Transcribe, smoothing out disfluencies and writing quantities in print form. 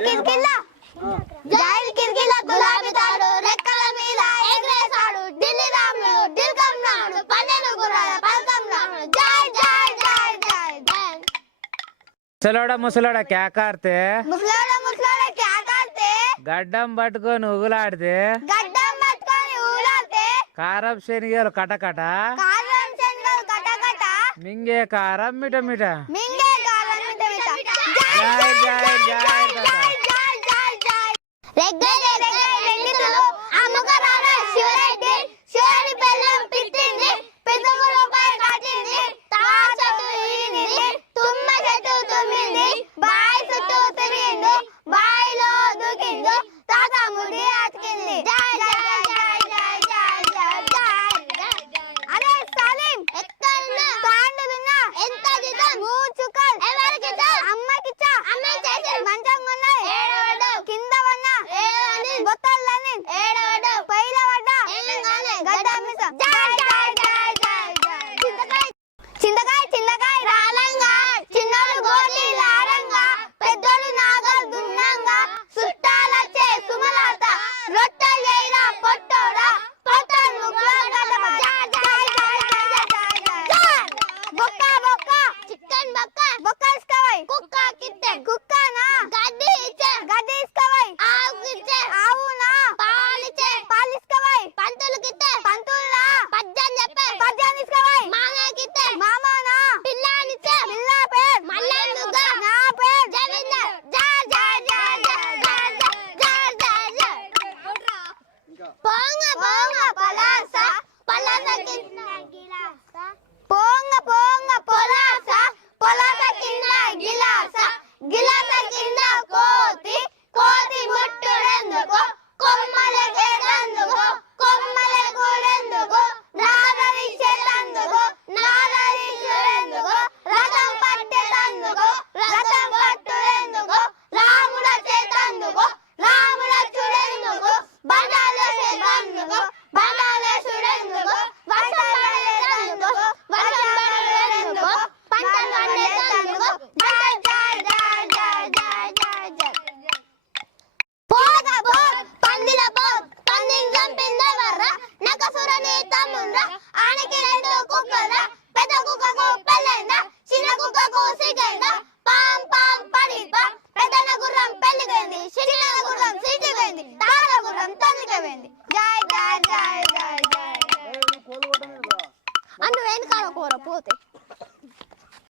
కిర్కిల్లా జాయిల్ కిర్కిల్లా గులాబీ తాడు రెక్కల మీద ఎగరేసాడు ఢిల్లీ రాముడు ఢిల్కం రాముడు పన్నెండు గుర్రాల పల్కం రాముడు జై జై జై జై జై ముసలోడా కేకాడితే ముసలోడా కేకాడితే గడ్డం పట్టుకొని ఊగులాడితే కారం శనిగలు కటకట మింగే కారం మిట మిట జై జై జై అన్ను వెనకాల కూర పోతే